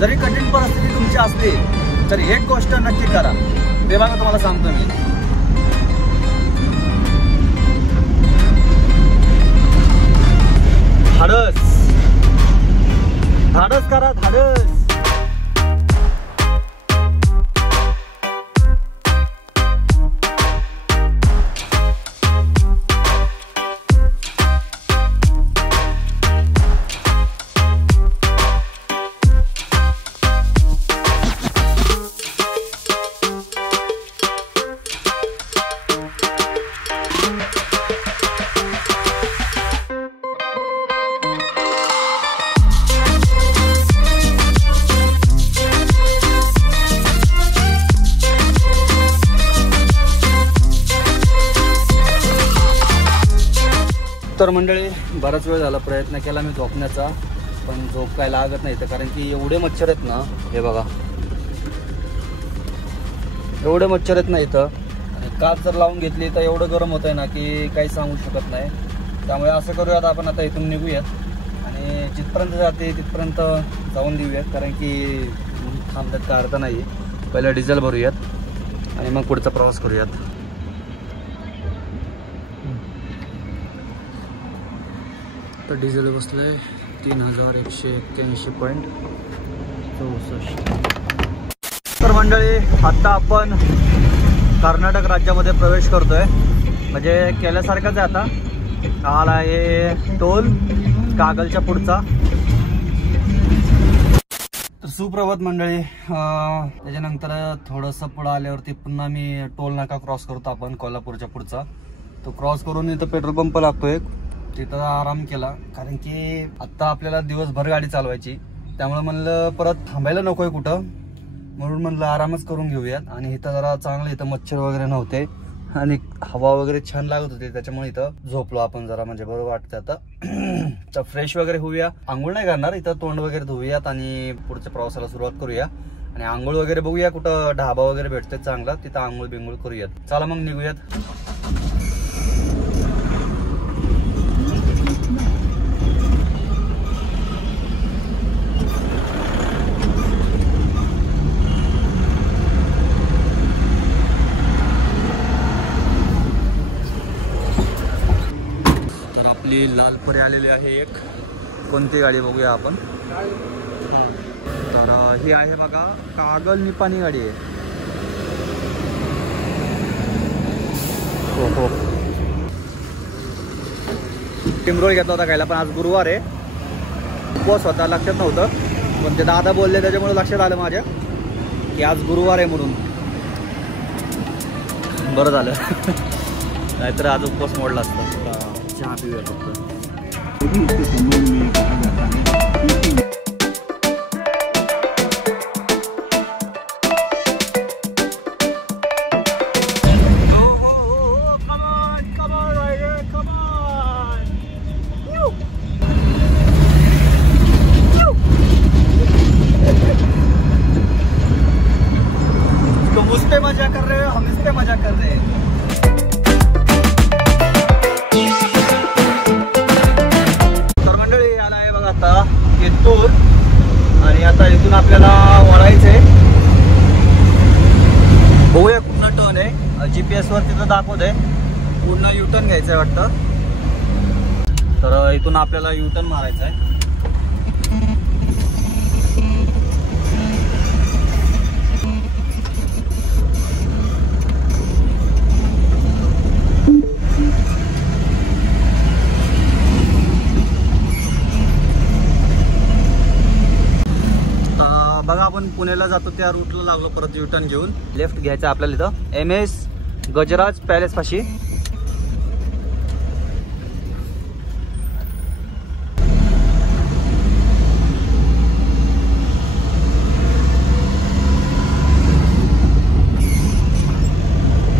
जरी कठीण परिस्थिती तुमची असली तरी एक गोष्ट नक्की करा, ते बघा तुम्हाला सांगतो मी. धाडस करा, धाडस. तर मंडळी, बराच वेळ झाला प्रयत्न केला मी झोपण्याचा, पण झोप काय लागत नाही. तर कारण की एवढे मच्छर आहेत ना, हे बघा एवढे मच्छर आहेत ना इथं. आणि काच जर लावून घेतली तर एवढं गरम होत आहे ना की काही सांगू शकत नाही. त्यामुळे असं करूयात, आपण आता इथून निघूयात आणि जिथपर्यंत जाते तिथपर्यंत जाऊन देऊयात. कारण की थांबण्यात काय अर्थ नाही. पहिलं डिझेल भरूयात आणि मग पुढचा प्रवास करूयात. तर डिझेल बसलं आहे 3181.64. तर मंडळी, आत्ता आपण कर्नाटक राज्यामध्ये प्रवेश करतोय. म्हणजे केल्यासारखंच आहे. आता आला आहे टोल कागलच्या पुढचा. तर सुप्रभात मंडळी. त्याच्यानंतर थोडंसं पुढं आल्यावरती पुन्हा मी टोल नाका क्रॉस करतो आपण कोल्हापूरच्या पुढचा. तो क्रॉस करून इथं पेट्रोल पंप लागतोय, तिथं आराम केला. कारण की आत्ता आपल्याला दिवसभर गाडी चालवायची, त्यामुळे म्हणलं परत थांबायला नकोय कुठं, म्हणून म्हणलं आरामच करून घेऊयात. आणि इथं जरा चांगलं, इथं मच्छर वगैरे नव्हते आणि हवा वगैरे छान लागत होती, त्याच्यामुळे इथं झोपलो आपण जरा, म्हणजे बरं वाटतं आता. तर फ्रेश वगैरे होऊया. आंघोळ नाही करणार, इथं तोंड वगैरे धुऊयात आणि पुढच्या प्रवासाला सुरुवात करूया. आणि आंघोळ वगैरे बघूया कुठं ढाबा वगैरे भेटतोय चांगला, तिथं आंघोळ बिंघोळ करूयात. चला मग निघूयात. लाल परी आलेली आहे एक. कोणती गाडी बघूया आपण. तर ही आहे बघा कागल निपाणी गाडी आहे. हो टिमरोल घेतला होता खायला, पण आज गुरुवार आहे, उपवास होता, लक्षात नव्हतं. पण ते दादा बोलले त्याच्यामुळे लक्षात आलं माझ्या की आज गुरुवार आहे म्हणून. बरं झालं. नाहीतर आज उपवास मोडला असता. चहा पिऊया फक्त. तुम उस पे मजा कर रहे हो, हम इस पे मजा कर रहे हैं. आता येतूर आणि आता इथून आपल्याला वळायचंय. बघूया पुन्हा टर्न आहे. GPS वर तिथं दाखवतंय पुन्हा युटर्न घ्यायचंय वाटतं. तर इथून आपल्याला युटर्न मारायचा आहे. बघा आपण पुण्याला जातो त्या रूटला लागलो, परत युटर्न घेऊन लेफ्ट घ्यायचं आपल्याला इथं MS गजराज पॅलेस पाशी.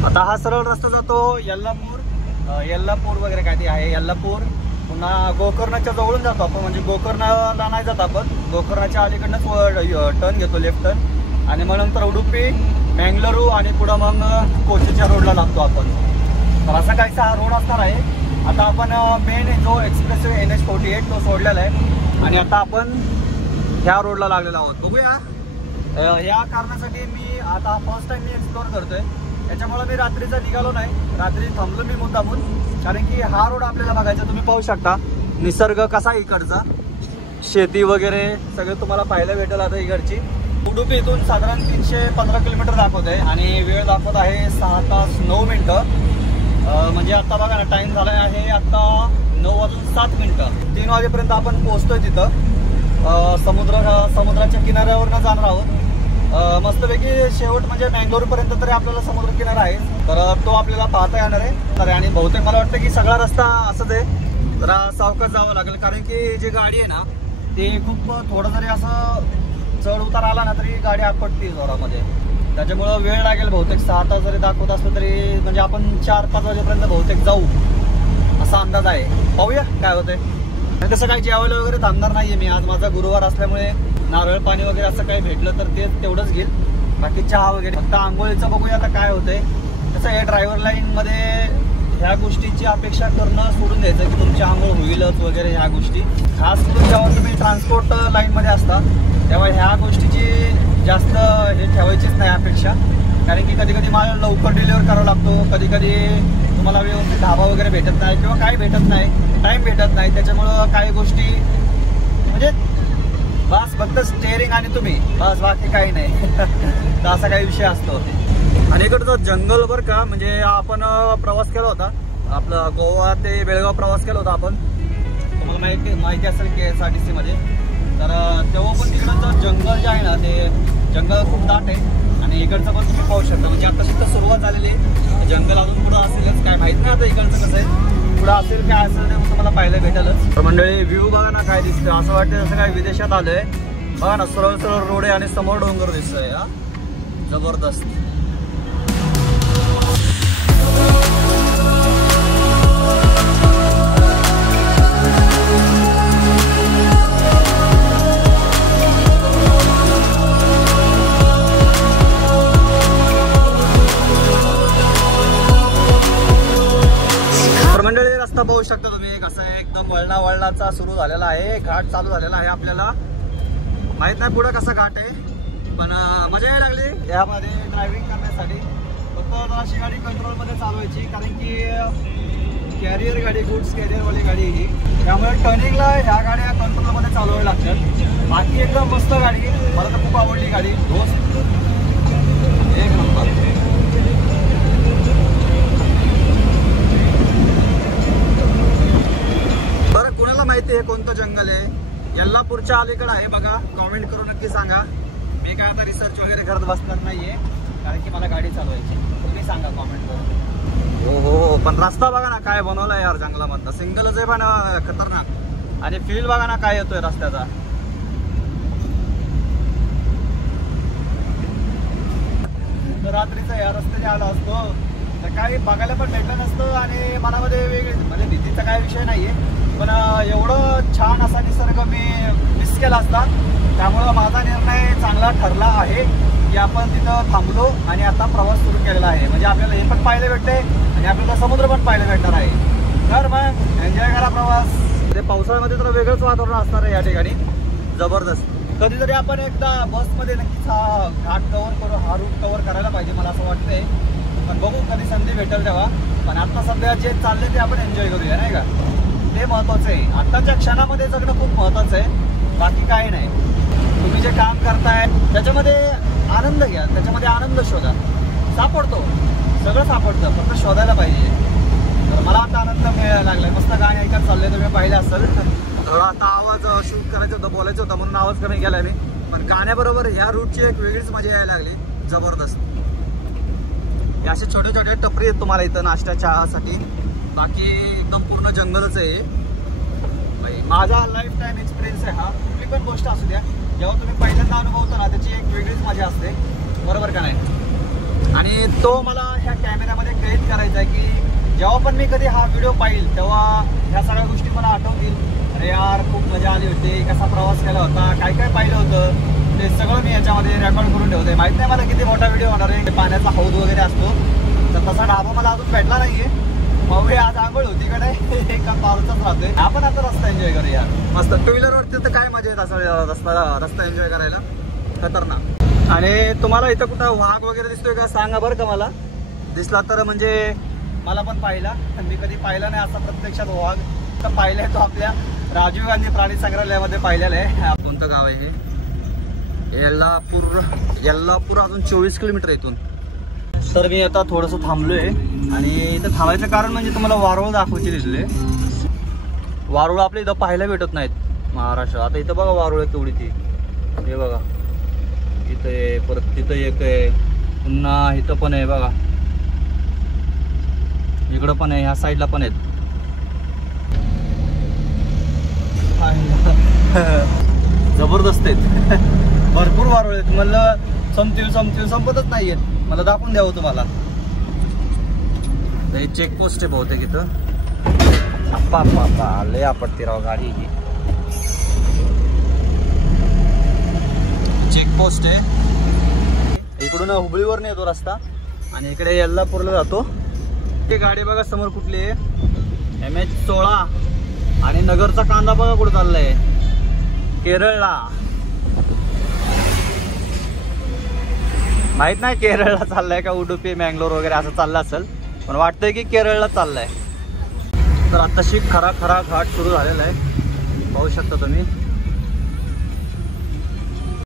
आता हा सरळ रस्ता जातो यल्लापूर वगैरे काय ते आहे. यल्लापूर पुन्हा गोकर्णाच्या जवळून जातो आपण, म्हणजे गोकर्णाला नाही जात आपण, गोकर्णाच्या अलीकडनंच टर्न घेतो लेफ्ट टर्न. आणि मग नंतर उडुपी, मँगलुरू आणि पुढं मग कोचीच्या रोडला लागतो आपण. तर असा काहीसा हा रोड असणार आहे. आता आपण मेन जो एक्सप्रेसवे NH48 तो सोडलेला आहे आणि आता आपण ह्या रोडला लागलेलो आहोत. बघूया. या कारणासाठी मी आता फर्स्ट टाइम मी एक्सप्लोर करतोय, त्याच्यामुळे मी रात्रीचा निघालो नाही. रात्री थांबलो मी मुद्दामून, कारण की हा रोड आपल्याला बघायचा. तुम्ही पाहू शकता निसर्ग कसा इकडचा, शेती वगैरे सगळं तुम्हाला पाहायला भेटेल. आता इकडची उडुपी इथून साधारण 315 किलोमीटर दाखवत आहे आणि वेळ दाखवत आहे 6 तास 9 मिनिटं. म्हणजे आता बघा ना, टाइम झाला आहे आता 9:07. 3 वाजेपर्यंत आपण पोहोचतोय तिथं. समुद्राच्या किनाऱ्यावरनं जाणार आहोत. मस्तपैकी शेवट म्हणजे मँगलोरपर्यंत तरी आपल्याला समुद्र किनारा आहे, तर तो आपल्याला पाहता येणार आहे. आणि बहुतेक मला वाटतं की सगळा रस्ता असंच आहे, जरा सावकाश जावं लागेल, कारण की जी गाडी आहे ना ती खूप थोडं जरी असं चढ उतार आला ना तरी गाडी आपटते जोरामध्ये. त्याच्यामुळं वेळ लागेल. बहुतेक 6 तास जरी दाखवत असलं तरी म्हणजे आपण 4-5 वाजेपर्यंत बहुतेक जाऊ असा अंदाज आहे. पाहूया काय होतंय. तसं काही जेवायला वगैरे थांबणार नाहीये मी. आज माझा गुरुवार असल्यामुळे नारळ पाणी वगैरे असं काही भेटलं तर ते तेवढंच घेईल, बाकी चहा वगैरे. फक्त आंघोळीचं बघूया आता काय होतंय. तसं हे ड्रायव्हर लाईनमध्ये ह्या गोष्टीची अपेक्षा करणं सोडून द्यायचं की तुमची आंघोळ होईलच वगैरे. ह्या गोष्टी खास करून जेव्हा तुम्ही ट्रान्सपोर्ट लाईनमध्ये असता तेव्हा ह्या गोष्टीची जास्त हे ठेवायचीच नाही अपेक्षा, कारण की कधी कधी माल लवकर डिलिव्हर करावा लागतो, कधी कधी तुम्हाला व्यवस्थित ढाबा वगैरे भेटत नाही किंवा काही भेटत नाही, टाईम भेटत नाही. त्याच्यामुळं काही गोष्टी म्हणजे बस फक्त स्टेअरिंग आणि तुम्ही बस, बाकी काही नाही. तर असा काही विषय असतो. आणि इकडचं जंगल बरं का, म्हणजे आपण प्रवास केला होता आपला गोवा ते बेळगाव प्रवास केला होता आपण, तुम्हाला माहिती असेल KSRTC मध्ये. तर तेव्हा पण तिकडचं जंगल जे आहे ना ते जंगल खूप दाट आहे. आणि इकडचं पण तुम्ही पाहू शकता, म्हणजे आता सुद्धा सुरुवात झालेली आहे. जंगल अजून पुढं असेलच, काय माहित नाही आता इकडचं कसं आहे, पुढं असेल काय असेल ते तुम्हाला पाहायला भेटेलच. तर मंडळी व्ह्यू बघा ना काय दिसतं, असं वाटतं जसं काय विदेशात आलंय. बघा ना, सरळ सरळ रोड आहे आणि समोर डोंगर दिसतोय. हा जबरदस्त. मंडळी रस्ता पाहू शकता तुम्ही, कसं आहे एकदम वळणाचा सुरू झालेला आहे, घाट चालू झालेला आहे. आपल्याला माहित नाही पुढे कसा घाट आहे, पण मजा यायला लागली यामध्ये ड्रायव्हिंग करण्यासाठी. फक्त अशी गाडी कंट्रोलमध्ये चालवायची, कारण की कॅरियर गाडी, गुड्स कॅरियरवाली गाडी ही, त्यामुळे टर्निंगला ह्या गाड्या कंट्रोलमध्ये चालवायला लागतात. बाकी एकदम मस्त गाडी, मला तर खूप आवडली गाडी. एक नंबर. बरं, कुणाला माहिती आहे कोणतं जंगल आहे? यल्लापूरच्या अलीकडे आहे बघा. कॉमेंट करून नक्की सांगा. मी काय आता रिसर्च वगैरे करत बसणार नाहीये, कारण की मला गाडी चालवायची. तुम्ही सांगा कॉमेंट करून. हो, पण रस्ता बघा ना काय बनवला यार जंगलामधला. सिंगलच आहे पण खतरनाक. आणि फील बघा ना काय येतोय रस्त्याचा. रात्रीचा या रस्त्याने आला असतो तर काही बघायला पण भेटलं नसतं आणि मनामध्ये वेगळी म्हणजे भीतीचा काय विषय नाहीये, पण एवढं छान असा निसर्ग मी मिस केला असता. त्यामुळं माझा निर्णय चांगला ठरला आहे की आपण तिथं थांबलो आणि आता प्रवास सुरू केलेला आहे. म्हणजे आपल्याला हे पण पाहायला भेटते आणि आपल्याला समुद्र पण पाहायला भेटणार आहे. तर मग एन्जॉय करा प्रवास. ते पावसाळ्यामध्ये तर वेगळंच वातावरण असणार आहे या ठिकाणी, जबरदस्त. कधीतरी आपण एकदा बसमध्ये नक्कीच हा घाट कव्हर करू, हा रूट कव्हर करायला पाहिजे मला असं वाटतंय. पण बघू कधी संधी भेटेल तेव्हा. पण आता सध्या जे चाललंय ते आपण एन्जॉय करूया, नाही का? ते महत्त्वाचं आहे. आत्ताच्या क्षणामध्ये जगणं खूप महत्त्वाचं आहे, बाकी काही नाही. तुम्ही जे काम करताय त्याच्यामध्ये आनंद घ्या, त्याच्यामध्ये आनंद शोधा. सापडतो, सगळं सापडतं, फक्त शोधायला पाहिजे. तर मला आता आनंद मिळायला लागलाय. मस्त गाणी ऐकत चाललंय, तुम्ही पाहिलं असेल. थोडा आता आवाज शूट करायचं होतं, बोलायचं होतं म्हणून आवाज कमी केला नाही. पण गाण्याबरोबर ह्या रूटची एक वेगळीच मजा यायला लागली, जबरदस्त. असे छोटे छोटे टपरी आहेत तुम्हाला इथं नाश्ता चहासाठी. बाकी एकदम पूर्ण जंगलच आहे. माझा लाईफ टाईम एक्सपिरियन्स आहे हा. कुठली पण गोष्ट असू द्या, जेव्हा तुम्ही पहिल्यांदा अनुभवता ना त्याची एक वेगळीच मजा असते, बरोबर का नाही? आणि तो मला ह्या कॅमेऱ्यामध्ये कैद करायचा आहे की जेव्हा पण मी कधी हा व्हिडिओ पाहिल तेव्हा ह्या सगळ्या गोष्टी मला आठवतील. अरे यार खूप मजा आली होती, कसा प्रवास केला होता, काय काय पाहिलं होतं, ते सगळं मी याच्यामध्ये रेकॉर्ड करून ठेवते. माहित नाही मला किती मोठा व्हिडिओ होणार आहे. पाण्याचा हौद वगैरे असतो, तर तसा ढाबा मला अजून भेटला नाहीये. मग आज आंघोळ होती का नाही का पावसाच राहतोय. आपण आता रस्ता एन्जॉय करूया मस्त. टू व्हीलर वरती तर काय मजा येत असं रस्ता एन्जॉय करायला खतरनाक. आणि तुम्हाला इथं कुठं वाघ वगैरे दिसतोय का सांगा बरं का. मला दिसला तर म्हणजे मला पण पाहिला. मी कधी पाहिला नाही असा प्रत्यक्षात वाघ. तर पाहिलाय तो आपल्या राजीव गांधी प्राणी संग्रहालयामध्ये पाहिलेला आहे. कोणतं गाव आहे हे? यल्लापूर अजून 24 किलोमीटर इथून. तर मी आता थोडंसं थांबलोय आणि इथं थांबायचं कारण म्हणजे तुम्हाला वारुळ दाखवायचे दिसले. वारुळ आपल्या इथं पाहायला भेटत नाहीत महाराष्ट्रात. आता इथं बघा वारुळ आहे तेवढी ती. हे बघा इथं आहे, परत तिथं एक आहे, पुन्हा इथं पण आहे बघा, इकडं पण आहे, ह्या साईडला पण आहेत. जबरदस्त आहेत. भरपूर वारुळ आहेत. म्हणलं संपतच नाहीयेत. मला दाखवून द्यावं तुम्हाला. चेकपोस्ट आहे बहुतेक इथं. लय आपटते राव गाडी ही. चेकपोस्ट आहे. इकडून हुबळीवर येतो रस्ता आणि इकडे यल्लापूरला जातो. ती गाडी बघा समोर कुठली आहे, MH16. आणि नगरचा कांदा बघा कुठं चाललाय, केरळला. माहित नाही केरळला चाललाय का उडुपी मँगलोर वगैरे असं चाललं असेल, पण वाटतंय की केरळला चाललाय. तर आताशी खरा घाट सुरू झालेला आहे, पाहू शकता तुम्ही.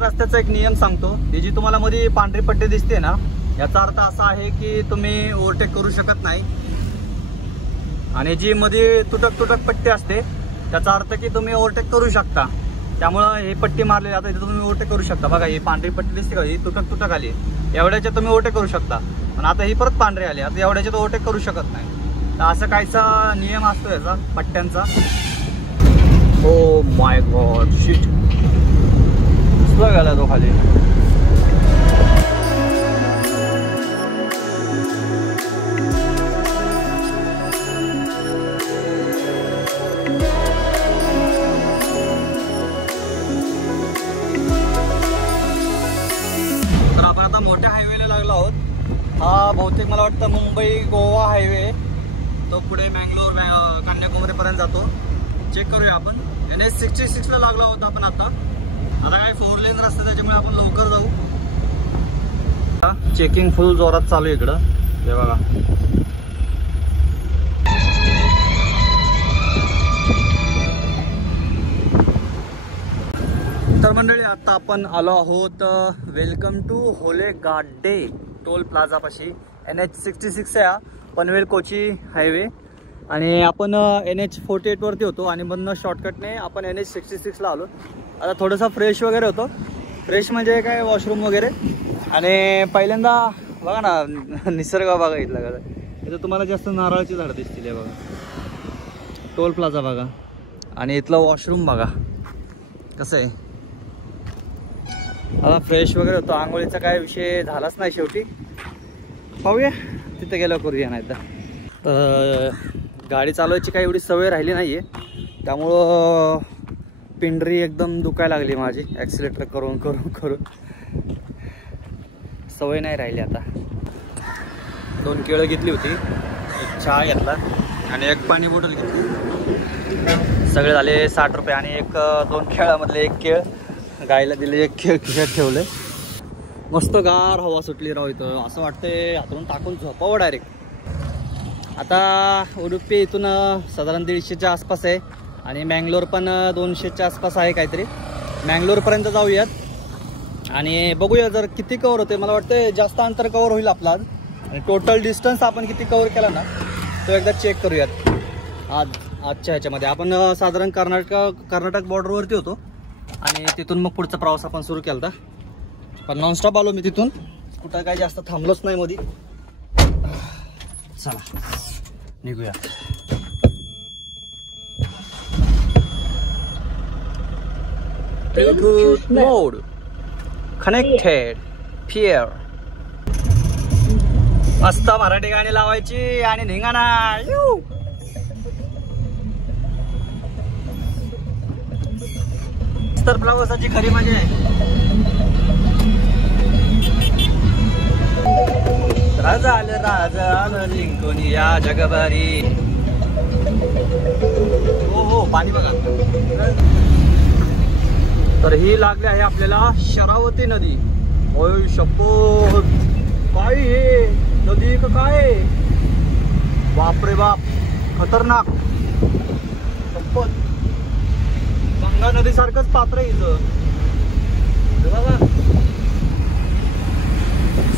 रस्त्याचा एक नियम सांगतो. ही जी तुम्हाला मध्ये पांढरी पट्टी दिसते ना, याचा अर्थ असा आहे की तुम्ही ओव्हरटेक करू शकत नाही. आणि जी मध्ये तुटक पट्टी असते त्याचा अर्थ की तुम्ही ओव्हरटेक करू शकता. त्यामुळं ही पट्टी मारलेली, आता इथे तुम्ही ओव्हरटेक करू शकता. बघा ही पांढरी पट्टी दिसते का, ही तुटक आली. एवढ्याच्यात तुम्ही ओव्हरटेक करू शकता, पण आता ही परत पांढरी आली. आता एवढ्याच्यात ओव्हरटेक करू शकत नाही. तर असं काहीसा नियम असतो याचा पट्ट्यांचा. ओ माय गॉड शिट, गेला तो खाली. तर आपण आता मोठ्या हायवेला लागलो आहोत. हा बहुतेक मला वाटतं मुंबई गोवा हायवे. तो पुढे मँगलोर कन्याकुमारी पर्यंत जातो. चेक करूया आपण. NH66 ला लागलो आहोत आपण आता काय 4 लेन रस्ता, त्याच्यामुळे आपण लवकर जाऊ. चेकिंग फुल जोरात चालू आहे इकडं. हे बघा तर मंडळी आता आपण आलो आहोत वेलकम टू होलेगाडे टोल प्लाझा पाशी. NH66 आहे हा, पनवेल कोची हायवे. आणि आपण NH48 वरती होतो आणि मधनं शॉर्टकटने आपण NH66 ला आलो. आता थोडंसं फ्रेश वगैरे होतो. फ्रेश म्हणजे काय, वॉशरूम वगैरे. आणि पहिल्यांदा बघा ना निसर्ग बघा इथला का. इथं तुम्हाला जास्त नारळाची झाडं दिसतील. बघा टोल प्लाझा बघा आणि इथलं वॉशरूम बघा कसं आहे. आता फ्रेश वगैरे होतो. आंघोळीचा काय विषय झालाच नाही शेवटी. पाहूया तिथे गेल्यावर करूया. नाही तर गाडी चालवायची काही एवढी सवय राहिली नाही आहे, त्यामुळं पिंडरी एकदम दुखायला लागली माझी. ॲक्सिलेटर करून सवय नाही राहिली. आता 2 केळं घेतली होती, एक चहा घेतला आणि एक पाणी बॉटल घेतली. सगळे झाले 60 रुपये. आणि 2 केळामधले 1 केळ गायला दिले, 1 केळ खिशात ठेवलं. मस्त गार हवा सुटली राव इथं. असं वाटतंय हातून टाकून झोपावं डायरेक्ट. आता उडुपी इथून साधारण 150च्या आसपास आहे आणि मँगलोर पण 200च्या आसपास आहे काहीतरी. मँगलोरपर्यंत जाऊयात आणि बघूया जर किती कवर होते. मला वाटतं जास्त अंतर कवर होईल आपला आज. आणि टोटल डिस्टन्स आपण किती कवर केला ना तो एकदा चेक करूयात. आजच्या ह्याच्यामध्ये आपण साधारण कर्नाटक बॉर्डरवरती होतो आणि तिथून मग पुढचा प्रवास आपण सुरू केला होता. पण नॉनस्टॉप आलो मी तिथून, कुठं काय जास्त थांबलोच नाही मध्ये. चला निघूया. ब्लूटूथ मोड कनेक्टेड पेअर. मस्त मराठी गाणी लावायची आणि निघाना. तर प्रवासाची खरी मजा आहे. झालं झालं जिंकून या जगभरी. हो हो पाणी बघा. तर ही लागली आहे आपल्याला शरावती नदी. ओय शपथ, काय हे नदी का काय? बापरे बाप, खतरनाक. शपथ, गंगा नदी सारखंच पात्र आहे इथं. बघा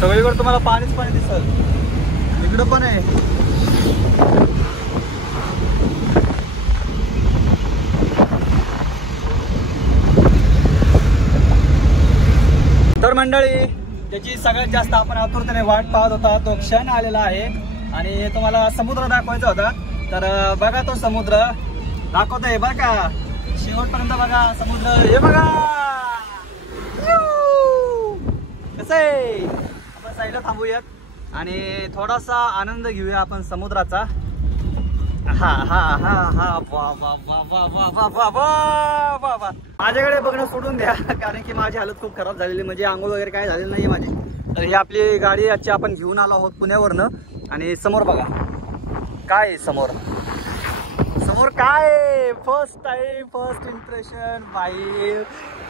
सगळीकडे तुम्हाला पाणीच पाणी दिसल. इकडं पण आहे. तर मंडळी, त्याची सगळ्यात जास्त आपण आतुरतेने वाट पाहत होता तो क्षण आलेला आहे आणि तुम्हाला समुद्र दाखवायचा होता. तर बघा तो समुद्र दाखवतोय बरं का, शेवटपर्यंत बघा समुद्र. हे बघा कसं आहे. आपण साईडला थांबूयात आणि थोडासा आनंद घेऊया आपण समुद्राचा. हा हा हा हा वा वा वा वा वा वा वा वा वा वा. माझ्याकडे बघणं सोडून द्या, कारण की माझी हालत खूप खराब झालेली, म्हणजे आंघोळ वगैरे काय झालेली नाही माझी. तर ही आपली गाडी आजची आपण घेऊन आलो आहोत पुण्यावरनं. आणि समोर बघा काय समोर समोर काय, फर्स्ट टाइम फर्स्ट इम्प्रेशन. भाई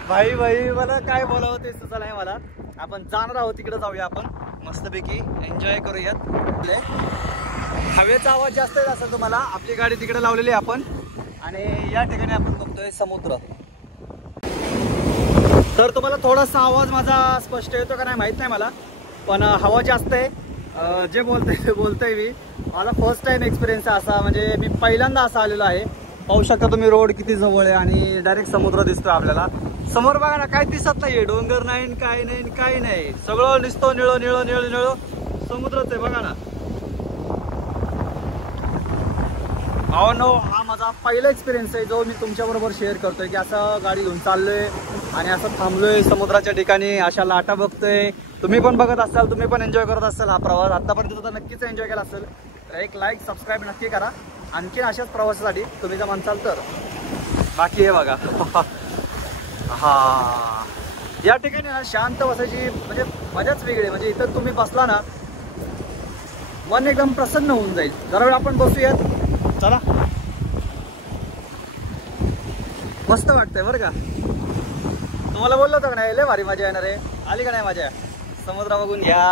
भाई भाई मला काय बोलावं ते सुचलं नाही मला. आपण जाणार आहोत तिकडे, जाऊया आपण मस्तपैकी एन्जॉय करूयात. हवेचा आवाज जास्त येत असेल तुम्हाला, आपली गाडी तिकडे लावलेली आहे आपण आणि या ठिकाणी आपण बघतोय समुद्र. तर तुम्हाला थोडासा आवाज माझा स्पष्ट येतो का नाही माहित नाही मला, पण हवा जास्त आहे. जे बोलतोय मी, मला फर्स्ट टाइम एक्सपिरियन्स आहे असा, म्हणजे मी पहिल्यांदा असा आलेलो आहे. पाहू शकता तुम्ही रोड किती जवळ आहे आणि डायरेक्ट समुद्र दिसतोय आपल्याला. समोर बघा ना, काय दिसत नाहीये, डोंगर नाही काय नाही काही नाही, सगळं दिसतो निळं निळं निळं निळं समुद्रच आहे बघा ना. नो, हा माझा पहिला एक्सपिरियन्स आहे जो मी तुमच्याबरोबर शेअर करतोय, की असं गाडी घेऊन चाललोय आणि असं थांबलोय समुद्राच्या ठिकाणी, अशा लाटा बघतोय. तुम्ही पण बघत असाल, तुम्ही पण एन्जॉय करत असाल हा प्रवास. आतापर्यंत सुद्धा नक्कीच एन्जॉय केला असेल तर एक लाईक सबस्क्राईब नक्की करा. आणखी अशाच प्रवासासाठी तुम्ही जर म्हणसाल तर. बाकी हे बघा हा, या ठिकाणी ना शांत बसायची म्हणजे मजाच वेगळी. म्हणजे इथं तुम्ही बसला ना, मन एकदम प्रसन्न होऊन जाईल. जरा वेळ आपण बसूयात, चला. मस्त वाटतंय बरं का. तुम्हाला बोललो होतं का नाही, लय भारी मजा येणार आहे. आली का नाही मजा? समुद्र बघून घ्या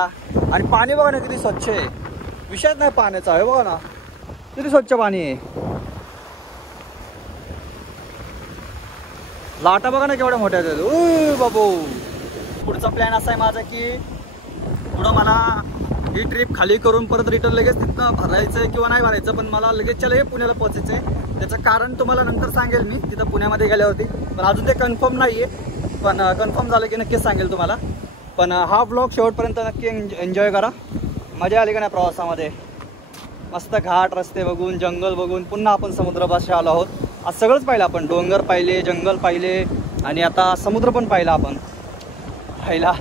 आणि पाणी बघा ना किती स्वच्छ आहे. विषयच नाही पाण्याचा. आहे बघा ना किती स्वच्छ पाणी आहे. लाटा बघा ना केवढ्या मोठ्या आहेत. ओ बाबू, पुढचा प्लॅन असा आहे माझा की पुढं मला ही ट्रिप खाली करून परत रिटर्न लगेच तिथं भरायचं आहे किंवा नाही भरायचं, पण मला लगेच हे पुण्याला पोहोचायचं आहे. त्याचं कारण तुम्हाला नंतर सांगेल मी तिथं पुण्यामध्ये गेल्यावरती, पण अजून ते कन्फर्म नाही आहे. पण कन्फर्म झालं की नक्कीच सांगेल तुम्हाला. पण हा व्लॉग शेवटपर्यंत नक्की एन्जॉय करा. मजा आली का नाही प्रवासामध्ये? मस्त घाट रस्ते बघून, जंगल बघून पुन्हा आपण समुद्रापाशी आलो आहोत. आज सगळंच पाहिलं आपण, डोंगर पाहिले, जंगल पाहिले आणि आता समुद्र पण पाहिला आपण. पाहिला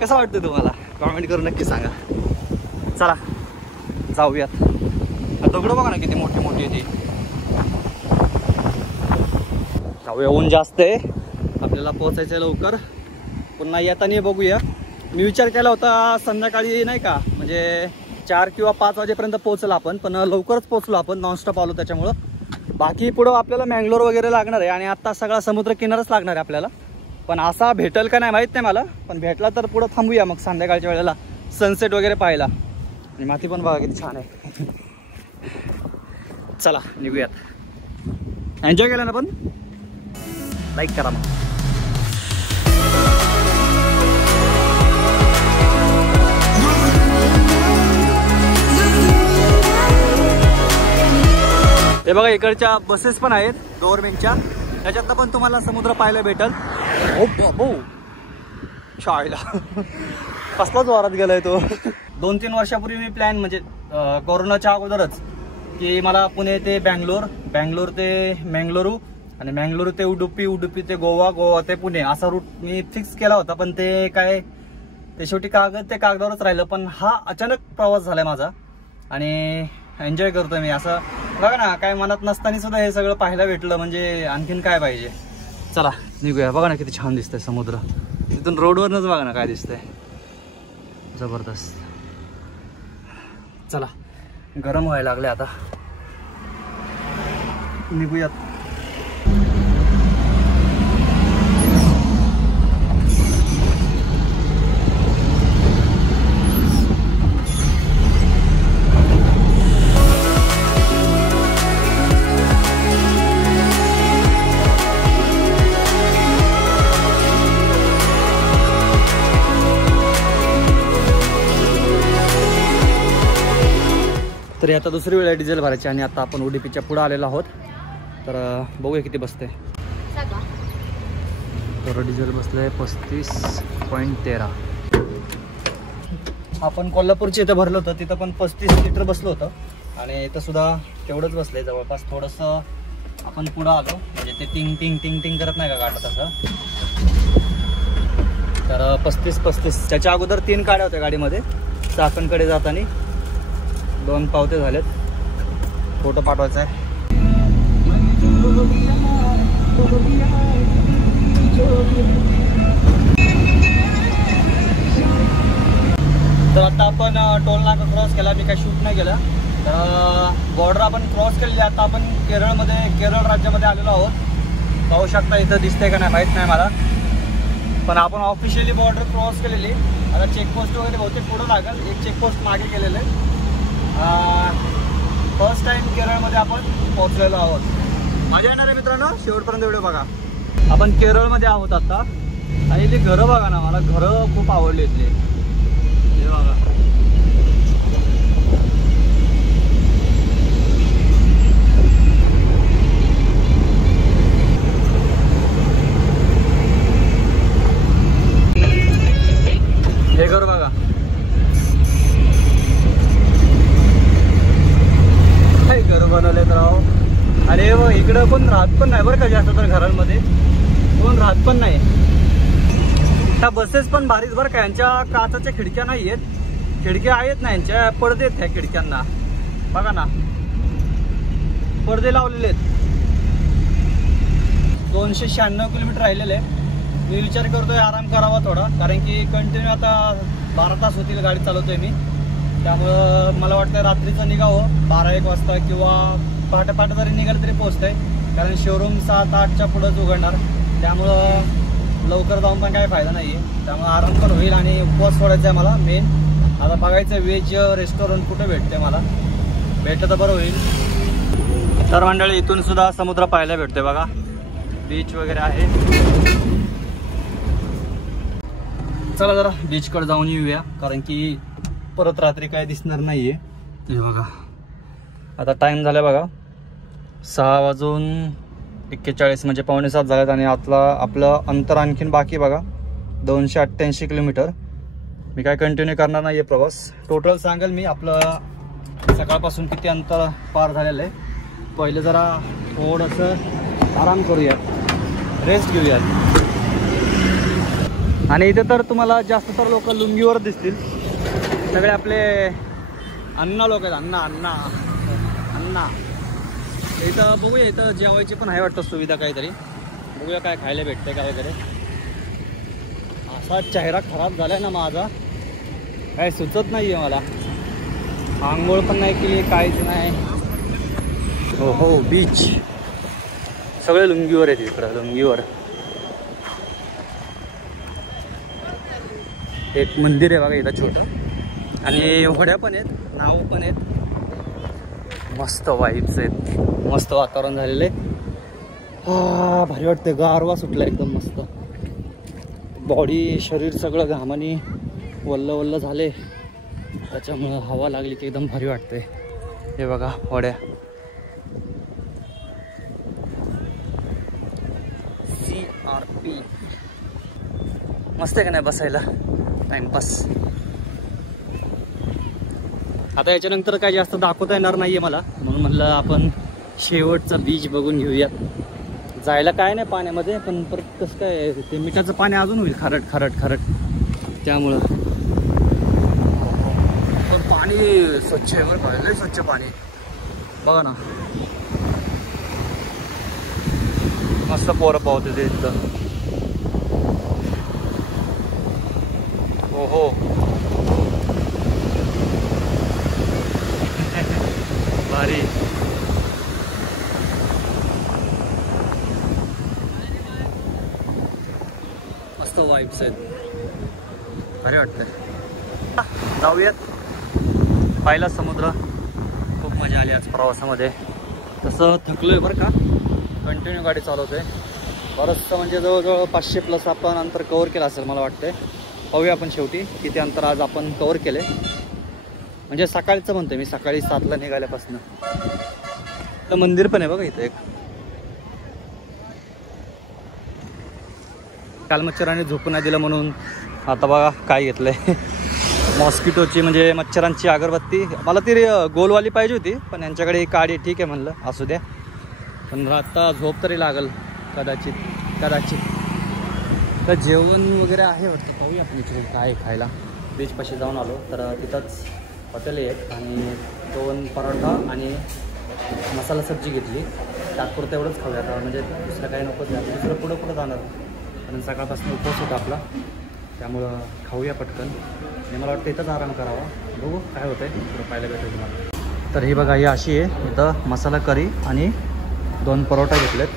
कसं वाटतं तुम्हाला? कमेंट करून नक्की सांगा. चला जाऊयात. दगडं बघा ना किती मोठी मोठी आहे ती. जाऊया, ऊन जास्त आहे, आपल्याला पोहोचायचं आहे लवकर. पुन्हा येताना बघूया. मी विचार केला होता संध्याकाळी नाही का, म्हणजे 4 किंवा 5 वाजेपर्यंत पोहोचलो आपण, पण लवकरच पोहोचलो आपण, नॉनस्टॉप आलो त्याच्यामुळं. बाकी पुढं आपल्याला मँगलोर वगैरे लागणार आहे आणि आत्ता सगळा समुद्र किनारच लागणार आहे आपल्याला. पण असा भेटेल का नाही माहीत नाही मला, पण भेटला तर पुढं थांबूया मग संध्याकाळच्या वेळेला सनसेट वगैरे पाहायला. आणि माती पण बघा किती छान आहे. चला निघूयात. एन्जॉय केला ना पण? लाईक करा मग. हे बघा इकडच्या बसेस पण आहेत गव्हर्नमेंटच्या, त्याच्यातनं पण तुम्हाला समुद्र पाहायला भेटल. ओ बाबू, शाळेला कसलाच वारात गेलाय तो. 2-3 वर्षापूर्वी मी प्लॅन, म्हणजे कोरोनाच्या अगोदरच, की मला पुणे ते बँगलोर, बँगलोर ते मंगळुरू आणि मंगळुरू ते उडुपी, उडुपी ते गोवा, गोवा ते पुणे असा रूट मी फिक्स केला होता. पण ते काय, ते शेवटी ते कागदावरच राहिलं. पण हा अचानक प्रवास झालाय माझा आणि एन्जॉय करतोय मी. असं बघा ना, काय मनात नसताना सुद्धा हे सगळं पाहायला भेटलं, म्हणजे आणखीन काय पाहिजे. चला निघूया. बघा ना किती छान दिसतंय समुद्र. तिथून रोडवरनच बघा ना काय दिसतंय, जबरदस्त. चला गरम व्हायला लागले आता, निघूयात. तरी आता दुसरी वेळ डिझेल भरायची आणि आता आपण उडुपीच्या पुढे आलेलो आहोत. तर बघूया किती बसते. तर डिझेल बसलं आहे 35.13. आपण कोल्हापूरच्या इथं भरलं होतं, तिथं पण 35 लिटर बसलं होतं आणि इथं सुद्धा तेवढंच बसलं आहे जवळपास. थोडंसं आपण पुढं आलो म्हणजे ते टिंग टिंग टिंग टिंग करत नाही का गाठत असं. तर 35. त्याच्या अगोदर 3 गाड्या होत्या गाडीमध्ये. चाकणकडे जाताना 2 पावते झालेत. फोटो पाठवायचा आहे. तर आता आपण टोल नाका क्रॉस केला. मी काही शूट नाही केलं. तर बॉर्डर आपण क्रॉस केलेली. आता आपण केरळ राज्यामध्ये आलेलो आहोत. पाहू शकता इथं दिसतंय का नाही माहीत नाही मला, पण आपण ऑफिशियली बॉर्डर क्रॉस केलेली. आता चेकपोस्ट वगैरे बहुतेक पुढं लागेल. एक चेकपोस्ट मागे गेलेलं आहे. फर्स्ट टाइम केरळमध्ये आपण पोहोचलेलो आहोत. मजा येणार आहे मित्रांनो, शेवटपर्यंत व्हिडिओ बघा. आपण केरळमध्ये आहोत आता आणि इथली घरं बघा ना, मला घरं खूप आवडली इथली. हे बघा, हे घर बघा. घर बनवले तर राव. अरे इकडं कोण राहत पण नाही बरं का जास्त, तर घरांमध्ये कोण राहत पण नाही. त्या बसेस पण भारीच बरं का. यांच्या काचाच्या खिडक्या नाही आहेत, खिडक्या आहेत ना यांच्या, पडदे आहेत ह्या खिडक्यांना बघा ना, पडदे लावलेले आहेत. 296 किलोमीटर राहिलेले. मी विचार करतोय आराम करावा थोडा, कारण की कंटिन्यू आता 12 तास होतील गाडी चालवतोय मी. त्यामुळं मला वाटतं रात्रीचं निघावं 12-1 वाजता किंवा पहाटे जरी निघालं तरी पोहोचतंय. कारण शोरूम 7-8च्या पुढंच उघडणार. त्यामुळं लवकर जाऊन पण काही फायदा नाही आहे. त्यामुळं आराम पण होईल आणि उपवास सोडायचा आहे मला मेन. आता बघायचं व्हेज रेस्टॉरंट कुठे भेटते, मला भेटलं तर बरं होईल. तर मंडळी इथून सुद्धा समुद्र पाहायला भेटतोय बघा, बीच वगैरे आहे. चला जरा बीचकडे जाऊन येऊया, कारण की परत रात्री काय दिसणार नाहीये. हे बघा आता टाइम झाला बघा 6:41 म्हणजे 6:45 झालेत आणि आपलं अंतर आणखीन बाकी बघा 288 किलोमीटर. मी काय कंटिन्यू करणार नाही आहे प्रवास. टोटल सांगेल मी आपलं सकाळपासून किती अंतर पार झालेलं आहे. पहिले जरा थोडंसं आराम करूयात, रेस्ट घेऊयात. आणि इथे तर तुम्हाला जास्त तर लोक लुंगीवर दिसतील. सगळे आपले अण्णा लोक आहेत. अण्णा इथं बघूया. इथं जेवायची पण आहे वाटतं सुविधा काहीतरी. बघूया काय खायला भेटते काय वगैरे. असा चेहरा खराब झालाय ना माझा, काय सुचत नाही आहे मला. आंघोळ पण नाही केली, काहीच नाही. हो बीच सगळे लुंगीवर आहेत इकडं. लुंगीवर एक मंदिर आहे बघा इथं छोटं, आणि होड्या पण आहेत, नाव पण आहेत. मस्त वाईब्स आहेत, मस्त वातावरण झालेलं आहे. भारी वाटतं. गारवा सुटला एकदम मस्त. बॉडी शरीर सगळं घामाने वल्ल झाले, त्याच्यामुळं हवा लागली की एकदम भारी वाटते. हे बघा होड्या. CRP मस्त आहे का नाही बसायला, टाइमपास. आता याच्यानंतर काय जास्त दाखवता येणार नाहीये मला, म्हणून म्हटलं आपण शेवटचा बीच बघून घेऊयात. जायला काय नाही पाण्यामध्ये, पण परत कसं काय ते मिठाचं पाणी अजून होईल खारट. त्यामुळं पण पाणी स्वच्छ आहे बरं का, लय स्वच्छ पाणी बघा ना. मस्त पोरं पावते ते इथं. हो वाईब्स आहेत, भारी वाटतंय. जाऊयात. पाहिला समुद्र, खूप मजा आली आज प्रवासामध्ये. तसं थकलोय बरं का, कंटिन्यू गाडी चालवतोय. बरंचसं म्हणजे जवळजवळ 500+ आपण अंतर कव्हर केलं असेल मला वाटतंय. पाहूया आपण शेवटी किती अंतर आज आपण कव्हर केले. म्हणजे सकाळचं म्हणतोय मी, सकाळी 7ला निघाल्यापासून. तर मंदिर पण आहे बघा इथं एक. काल मच्छराने झोपून नाही दिलं म्हणून आता बघा काय घेतलंय. मॉस्किटोची म्हणजे मच्छरांची अगरबत्ती. मला ती गोलवाली पाहिजे होती, पण यांच्याकडे काडी ठीक आहे म्हणलं असू द्या. पण आता झोप तरी लागल कदाचित. तर जेवण वगैरे आहे वाटतं, पाहूया आपण इकडे काय खायला. बीचपाशी जाऊन आलो तर तिथंच हॉटेल आहे एक, आणि 2 परोठा आणि मसाला सब्जी घेतली. तात्पुरतं एवढंच खाऊया आता, म्हणजे दुसरं काही नकोच नाही. दुसरं पुढं जाणार, कारण सकाळपासून उपवास होता आपला, त्यामुळं खाऊया पटकन. आणि मला वाटतं इथंच आराम करावा. बघू काय होतं आहे, थोडं पाहायला भेटेल तुम्हाला. तर ही बघा, ही अशी आहे. इथं मसाला करी आणि 2 परोठा घेतलेत.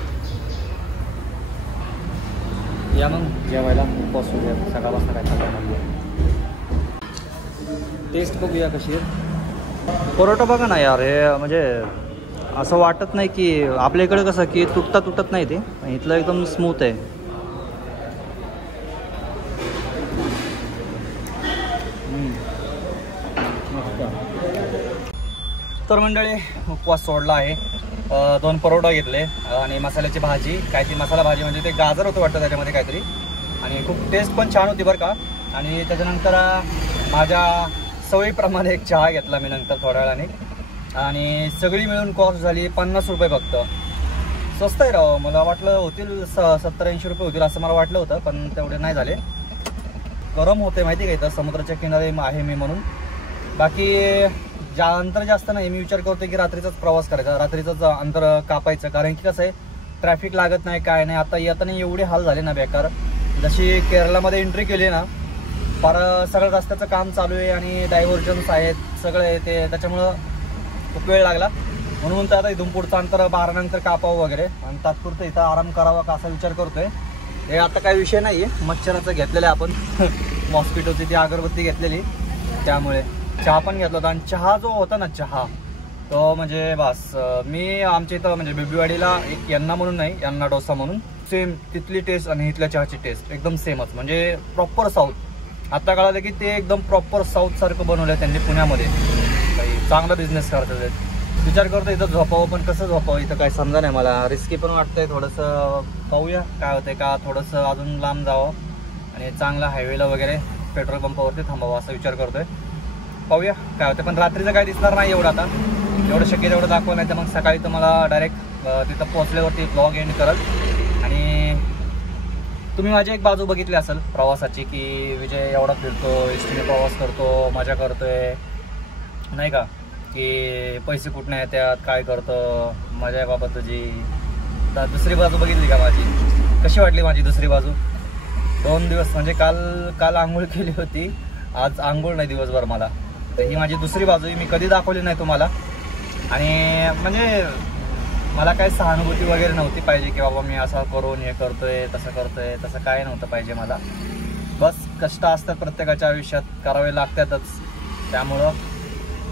या मग जेवायला, उपवास होऊया. सकाळपासून काय खाल्लं म्हणजे टेस्ट बघूया कशी आहे. परोठा बघा ना यार, हे म्हणजे असं वाटत नाही की आपल्या इकडे कसं की तुटत नाही ते, इथलं एकदम स्मूथ आहे. तर मंडळी उपवास सोडला आहे. 2 परोठा घेतले आणि मसाल्याची भाजी. काय ती मसाला भाजी म्हणजे ते गाजर होतं वाटतं त्याच्यामध्ये काहीतरी, आणि खूप टेस्ट पण छान होती बरं का. आणि त्याच्यानंतर माझ्या सवयीप्रमाणे एक चहा घेतला मी नंतर थोड्या वेळाने. आणि सगळी मिळून कॉस्ट झाली 50 रुपये फक्त. स्वस्त आहे राव. मला वाटलं होतील 70-80 रुपये होतील असं मला वाटलं होतं, पण तेवढे नाही झाले. गरम होते माहिती का इथं, समुद्राच्या किनारे आहे मी म्हणून. बाकी अंतर जास्त नाही. मी विचार करतो की रात्रीचाच प्रवास करायचा, रात्रीचंच अंतर कापायचं, कारण की कसं आहे ट्रॅफिक लागत नाही काय नाही. आता येताना एवढे हाल झाले ना बेकार. जशी केरळामध्ये एंट्री केली ना, फार सगळं रस्त्याचं काम चालू आहे आणि डायव्हर्जन्स आहेत सगळे ते, त्याच्यामुळं खूप वेळ लागला. म्हणून तर आता इथून पुढचं अंतर 12 नंतर कापावं वगैरे, आणि तात्पुरतं इथं आराम करावा का असा विचार करतोय. हे आता काही विषय नाही आहे, मच्छराचं घेतलेलं आहे आपण. मॉस्किटोची ती अगरबत्ती घेतलेली, त्यामुळे चहा पण घेतला होता. आणि चहा जो होता ना, चहा तो म्हणजे बस. मी आमच्या इथं म्हणजे बेबीवाडीला एक यांना म्हणून नाही, यांना डोसा म्हणून, सेम तिथली टेस्ट आणि इथल्या चहाची टेस्ट एकदम सेमच, म्हणजे प्रॉपर साऊथ. आता कळालं की ते एकदम प्रॉपर साऊथ सारखं बनवलं त्यांनी पुण्यामध्ये. काही चांगला बिझनेस करतात. विचार करतो इथं झोपावं, पण कसं झोपावं इथं काय समजा नाही मला. रिस्की पण वाटतंय थोडंसं. पाहूया काय होतंय का, थोडंसं अजून लांब जावं आणि चांगला हायवेला वगैरे पेट्रोल पंपावरती थांबावं असा विचार करतोय. पाहूया काय होतं. पण रात्रीचं काय दिसणार नाही एवढं, आता एवढं शक्य तेवढं दाखवं, नाही तर मग सकाळी तर मला डायरेक्ट तिथं पोहोचल्यावरती ब्लॉग एंड करल. आणि तुम्ही माझी एक बाजू बघितली असेल प्रवासाची, की विजय एवढा फिरतो, एसटीने प्रवास करतो, मजा करतोय नाही का, की पैसे कुठनं येतात, काय करतो, मजा आहे बाबा तुझी. तर दुसरी बाजू बघितली का माझी, कशी वाटली माझी दुसरी बाजू. 2 दिवस म्हणजे काल आंघोळ केली होती, आज आंघोळ नाही दिवसभर मला. तर ही माझी दुसरी बाजू आहे, मी कधी दाखवली नाही तुम्हाला. आणि म्हणजे मला काही सहानुभूती वगैरे नव्हती पाहिजे की बाबा मी असं करून हे करतोय तसं काय नव्हतं पाहिजे मला. बस कष्ट असतात प्रत्येकाच्या आयुष्यात, करावे लागतातच. त्यामुळं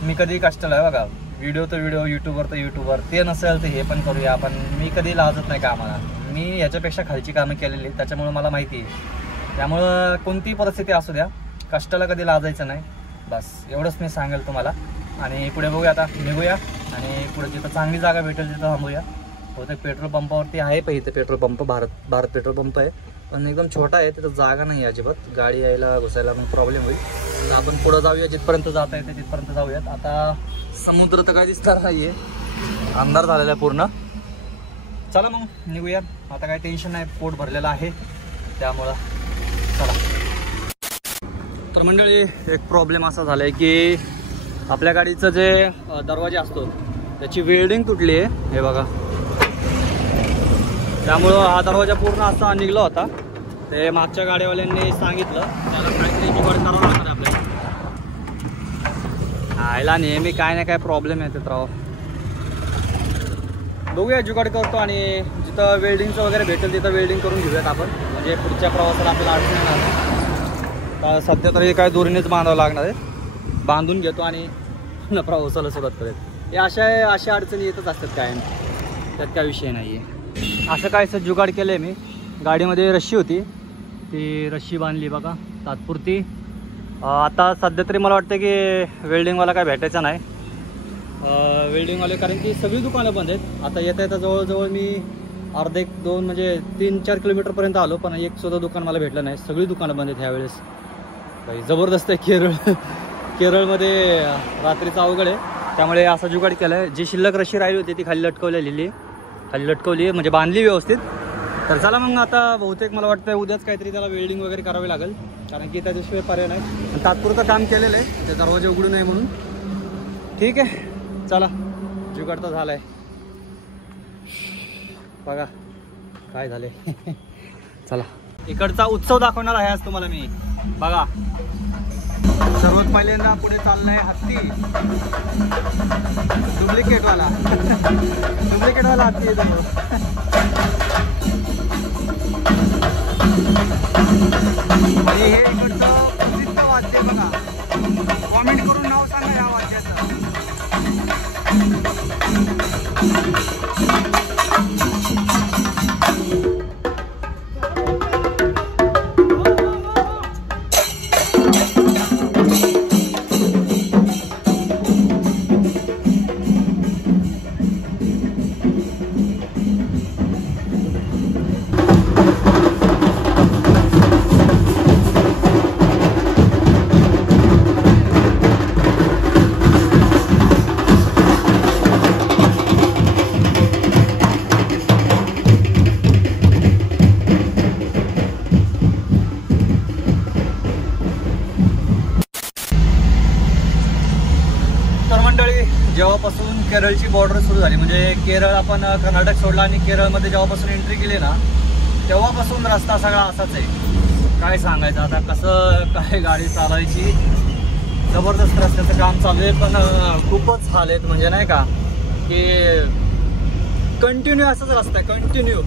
मी कधी कष्टाला आहे बघा. व्हिडिओ तर व्हिडिओ, यूट्यूबवर तर यूट्यूबवर, ते नसेल तर हे पण करूया आपण. मी कधी लाजत नाही कामाला. मी ह्याच्यापेक्षा खालची कामं केलेली, त्याच्यामुळं मला माहिती आहे. त्यामुळं कोणतीही परिस्थिती असू द्या, कष्टाला कधी लाजायचं नाही. बस एवढंच मी सांगेल तुम्हाला. आणि पुढे बघूया, आता निघूया आणि पुढे जिथं चांगली जागा भेटेल तिथं थांबूया. बहुतेक पेट्रोल पंपावरती आहे, पण इथं petrol pump Bharat petrol pump आहे, पण एकदम छोटा आहे, तिथं जागा नाही अजिबात. गाडी यायला घुसायला मग प्रॉब्लेम होईल. तर आपण पुढं जाऊया, जिथपर्यंत जाता येते तिथपर्यंत जाऊयात. आता समुद्र तर काय दिसणार नाही आहे, अंधार झालेला आहे पूर्ण. चला मग निघूयात. आता काही टेन्शन नाही, पोट भरलेलं आहे त्यामुळं चला. तर मंडळी एक प्रॉब्लेम असा झाला आहे की आपल्या गाडीचं जे दरवाजा असतो त्याची वेल्डिंग तुटली आहे, हे बघा. त्यामुळं हा दरवाजा पूर्ण असा निघला होता. ते मागच्या गाडीवाल्यांनी सांगितलं त्याला काहीतरी जुगाड करावं लागणार आपल्याला. आयला नेहमी काय ना काय प्रॉब्लेम येतात राव. बघूया जुगाड करतो आणि जिथं वेल्डिंगचं वगैरे भेटेल तिथं वेल्डिंग करून घेऊयात आपण. म्हणजे पुढच्या प्रवासाला आपल्याला अडचण येणार नाही. सध्या तरी काय दोरीनेच बांधावं लागणार आहे. बांधून घेतो आणि पुन्हा प्रवासाला सुरुवात करेल. हे अशा अडचणी येतच असतात कायम, त्यात काय विषय नाही आहे. असं कायचं जुगाड केलं आहे मी. गाडीमध्ये रश्शी होती, ती रश्शी बांधली बघा तात्पुरती. आता सध्या तरी मला वाटतं की वेल्डिंगवाला काय भेटायचा नाही. वेल्डिंगवाले कारण की सगळी दुकानं बंद आहेत. आता येता येता जवळजवळ मी अर्धा 1-2 म्हणजे 3-4 किलोमीटरपर्यंत आलो, पण एक सुद्धा दुकान मला भेटलं नाही. सगळी दुकानं बंद आहेत ह्यावेळेस. काही जबरदस्त आहे. केरळमध्ये रात्रीचा अवघड आहे, त्यामुळे असा जुगाड केला आहे. जी शिल्लक रशी राहिली होती ती खाली लटकवली म्हणजे बांधली व्यवस्थित. तर चला मग आता बहुतेक मला वाटतं उद्याच काहीतरी त्याला वेल्डिंग वगैरे करावी लागेल, कारण की त्याच्याशिवाय पर्याय नाही. तात्पुरतं काम केलेलं आहे, ते दरवाजे उघडू नये म्हणून. ठीक आहे, चला जुगाड तर झाला आहे. बघा काय झाले. चला इकडचा उत्सव दाखवणार आहे आज तुम्हाला मी. बघा सर्वात पहिल्यांदा पुढे चाललाय हत्ती. डुप्लिकेटवाला हत्ती येतो. आणि हे इकडचं प्रसिद्ध वाद्य बघा. कॉमेंट करून नाव सांगा या वाद्याचं. जेव्हापासून केरळची बॉर्डर सुरू झाली, म्हणजे केरळ आपण कर्नाटक सोडला आणि केरळमध्ये जेव्हापासून एंट्री केली ना, तेव्हापासून रस्ता सगळा असाच आहे. काय सांगायचं आता, कसं काय गाडी चालवायची. जबरदस्त रस्त्याचं काम चालू आहे, पण खूपच हाल आहेत. म्हणजे नाही का की कंटिन्यू असाच रस्ता आहे, कंटिन्यू.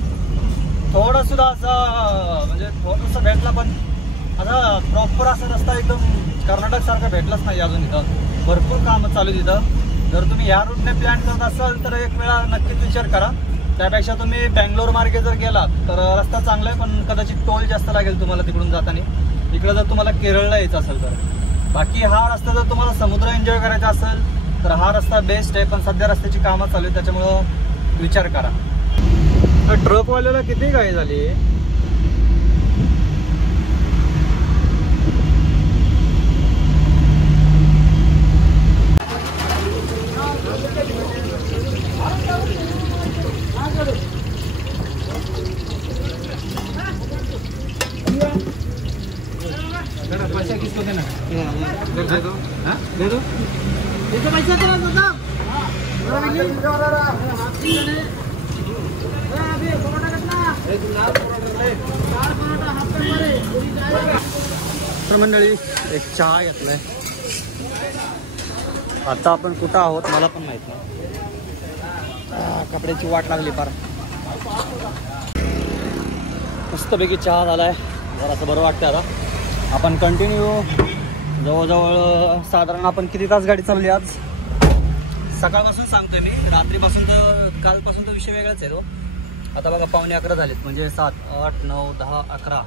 थोडासुद्धा असं म्हणजे थोडंसं भेटला, पण आता प्रॉपर असा रस्ता एकदम कर्नाटकसारखा भेटलाच नाही अजून. इथं भरपूर कामं चालू आहेत. इथं जर तुम्ही ह्या रूटने प्लॅन करत असाल तर एक वेळा नक्कीच विचार करा. त्यापेक्षा तुम्ही बँगलोर मार्गे जर गेलात तर रस्ता चांगला आहे, पण कदाचित टोल जास्त लागेल तुम्हाला तिकडून जाताना. इकडं जर तुम्हाला केरळला यायचं असेल तर. बाकी हा रस्ता जर तुम्हाला समुद्र एन्जॉय करायचा असेल तर हा रस्ता बेस्ट आहे, पण सध्या रस्त्याची कामं चालू आहेत, त्याच्यामुळं विचार करा. ट्रकवाल्याला किती घाई झाली. पैसा किसको देना? दे दो. हाँ दे दो. इसको पैसा देना दादा. तर मंडळी एक चहा घेतलाय. आता आपण कुठं आहोत मला पण माहित नाही. कपड्याची वाट लागली फार. मस्तपैकी चहा झालाय, जरासं बरं वाटतं. आता आपण कंटिन्यू जवळजवळ साधारण आपण किती तास गाडी चालली आज. सकाळपासून सांगतोय मी, रात्रीपासून तर कालपासून तर विषय वेगळाच आहे तो. आता बघा 11:15 झालेत, म्हणजे 7, 8, 9, 10, 11,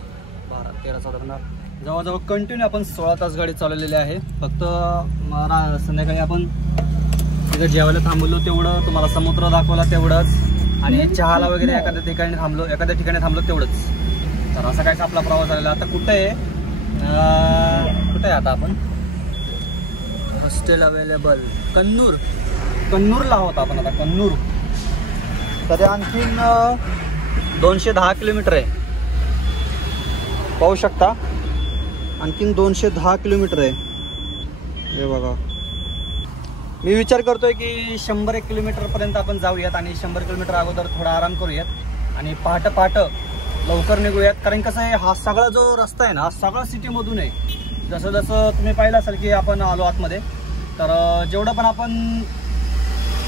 12, 13, 14, 15 जवळजवळ कंटिन्यू आपण 16 तास गाडी चालवलेली आहे. फक्त संध्याकाळी आपण तिथं जेवायला थांबलो तेवढं, तुम्हाला समुद्र दाखवला तेवढंच, आणि चहाला वगैरे एखाद्या ठिकाणी थांबलो तेवढंच. तर असा कायचा आपला प्रवास झालेला. आता कुठं आहे आता आपण? हॉस्टेल अवेलेबल कन्नूरला आहोत आपण आता. कन्नूर तरी आणखीन 210 किलोमीटर आहे. पाहू शकता, आणखीन 210 किलोमीटर आहे. हे बघा, मी विचार करतोय की 100-1 किलोमीटरपर्यंत आपण जाऊयात, आणि 100 किलोमीटर अगोदर थोडा आराम करूयात आणि पहाटे लवकर निघूयात. कारण कसं आहे, हा सगळा जो रस्ता आहे ना, हा सगळा सिटीमधून आहे. जसं तुम्ही पाहिलं असेल की आपण आलो आतमध्ये, तर जेवढं पण आपण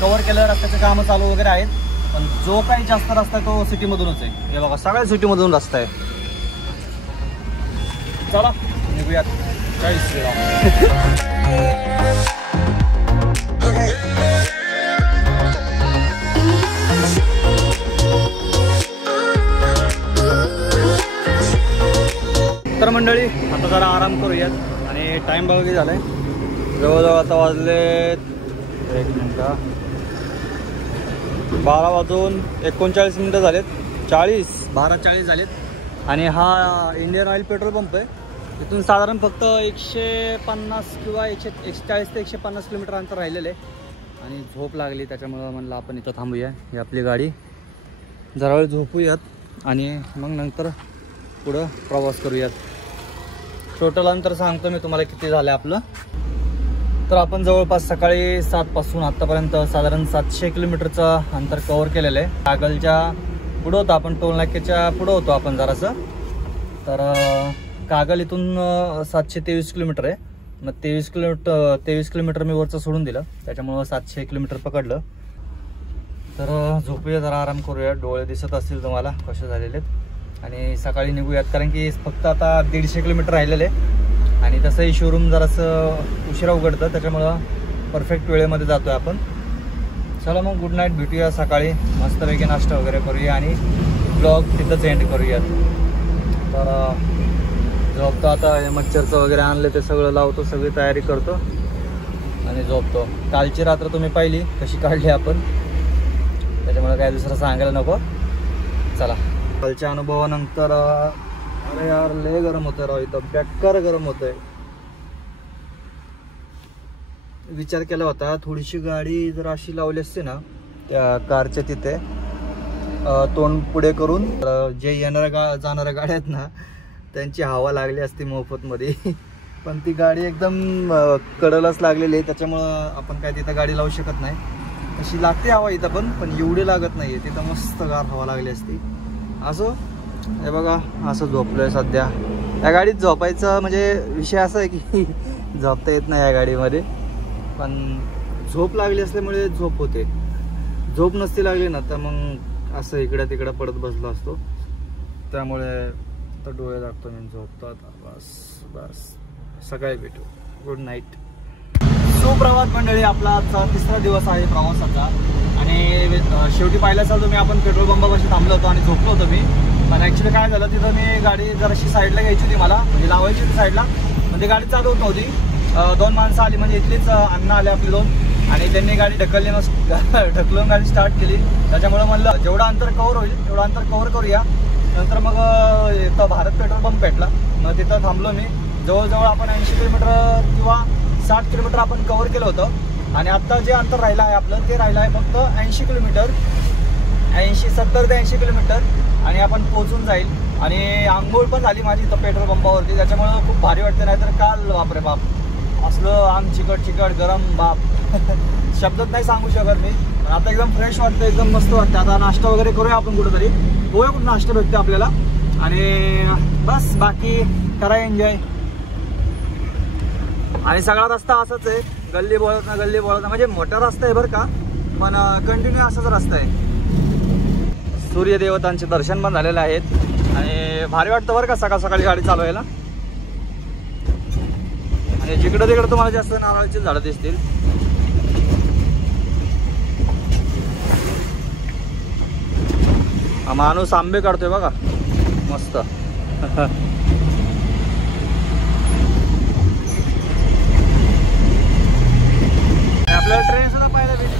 कव्हर केलं रस्त्याचे कामं चालू वगैरे आहेत, पण जो काही जास्त रस्ता आहे तो सिटीमधूनच आहे. हे बघा, सगळ्या सिटीमधून रस्ता आहे. चला निघूयात 40 वेळा. तर मंडळी आता जरा आराम करूयात आणि टाइम बघा किती झालाय. जवळजवळ आता वाजले 12:39 झालेत. 12:40 झालेत. आणि हा इंडियन ऑइल पेट्रोल पंप आहे. इथून साधारण फक्त 150 किंवा 140 ते 150 किलोमीटर अंतर राहिलेलं आहे. आणि झोप लागली त्याच्यामुळं म्हणलं आपण इथं थांबूया. ही आपली गाडी, जरा वेळ झोपूयात आणि मग नंतर पुढं प्रवास करूयात. टोटल अंतर सांगतो मी तुम्हाला किती झालं आपलं. तर आपण जवळपास सकाळी 7 पासून आत्तापर्यंत साधारण 700 किलोमीटरचं अंतर कव्हर केलेलं आहे. कागलच्या पुढं होतं आपण, टोल नाक्याच्या पुढं होतो आपण जरासं. तर कागल इथून 723 किलोमीटर आहे. मग 23 किलोमीटर मी वरचं सोडून दिलं, त्याच्यामुळं 700 किलोमीटर पकडलं. तर झोपूया, जरा आराम करूया. डोळे दिसत असतील तुम्हाला कसे झालेले आहेत. आणि सकाळी निघूयात, कारण की फक्त आता 150 किलोमीटर राहिलेले आहे. आणि तसंही शोरूम जरासं उशिरा उघडतं, त्याच्यामुळं परफेक्ट वेळेमध्ये जातोय आपण. चला मग गुड नाईट, भेटूया सकाळी. मस्तपैकी नाश्ता वगैरे करूया आणि ब्लॉग तिथंच एंड करूयात. तर झोपतो आता. हे मच्छरचं वगैरे आणले ते सगळं लावतो, सगळी तयारी करतो आणि झोपतो. कालची रात्र तुम्ही पाहिली कशी काढली आपण, त्याच्यामुळे काय दुसरं सांगायला नको. चला, कालच्या अनुभवानंतर अरे यार लय गरम होतं राव, इथं बेकार गरम होतंय. विचार केला होता थोडीशी गाडी जर अशी लावली असते ना त्या कारच्या तिथे, तोंड पुढे करून, जे येणाऱ्या जाणाऱ्या गाड्या आहेत ना त्यांची हवा लागली असती मोफतमध्ये. पण ती गाडी एकदम कडेलाच लागलेली आहे, त्याच्यामुळं आपण काय तिथं गाडी लावू शकत नाही. तशी लागते हवा इथं पण एवढी लागत नाही आहे. तिथं मस्त गार हवा लागली असती. असं हे बघा, असं झोपलोय सध्या. या गाडीत झोपायचं म्हणजे विषय असा आहे की झोपता येत नाही या गाडीमध्ये. पण झोप लागली असल्यामुळे झोप होते. झोप नसती लागली ना तर मग असं इकडं तिकडं पडत बसलो असतो. त्यामुळे तर डोळे लागतो मी झोपतो आता. बस बस, सकाळी भेटू. Good night. सुप्रभात मंडळी. आपला आजचा 3रा दिवस आहे प्रवासाचा. आणि शेवटी पाहिलं असाल तुम्ही, आपण पेट्रोल पंपापाशी थांबलो होतो आणि झोपलो होतो मी. पण ॲक्च्युली काय झालं, तिथं मी गाडी जराशी साईडला घ्यायची होती मला, म्हणजे लावायची होती साईडला. म्हणजे गाडी चालू होत नव्हती. 2 माणसं आली, म्हणजे इथलीच अण्णा आले आपले 2, आणि त्यांनी गाडी ढकलून गाडी स्टार्ट केली. त्याच्यामुळे म्हणलं जेवढं अंतर कव्हर होईल तेवढं अंतर कव्हर करूया. नंतर मग इथं भारत पेट्रोल पंप भेटला. मग तिथं थांबलो मी. जवळजवळ आपण 80 किलोमीटर किंवा 60 किलोमीटर आपण कव्हर केलं होतं. आणि आत्ता जे अंतर राहिलं आहे आपलं, ते राहिलं आहे फक्त 80 किलोमीटर. 70 ते 80 किलोमीटर आणि आपण पोहोचून जाईल. आणि आंघोळ पण झाली माझी इथं पेट्रोल पंपावरती, त्याच्यामुळं खूप भारी वाटतं. नाही तर काल बापरे बाप, असलं अंग चिकट गरम बाप शब्दात नाही सांगू शकत मी. आता एकदम फ्रेश वाटतं, एकदम मस्त वाटतं. आता नाश्ता वगैरे करूया आपण कुठंतरी, बघूया कुठं नाश्ता भेटते आपल्याला. आणि बस बाकी करा एन्जॉय. आणि सगळा रस्ता असाच आहे, गल्ली बोळत ना, म्हणजे मोठा रस्ता आहे बरं का, पण कंटिन्यू असाच रस्ता आहे. सूर्यदेवतांचे दर्शन पण झालेले आहेत आणि भारी वाटतं बरं का सकाळ सकाळी गाडी चालवायला. आणि जिकडं तिकडं तुम्हाला जास्त नारळाची झाडं दिसतील. हा माणूस आंबे काढतोय बघा, मस्त. आपल्याला ट्रेन सुद्धा पाहायला भेटली.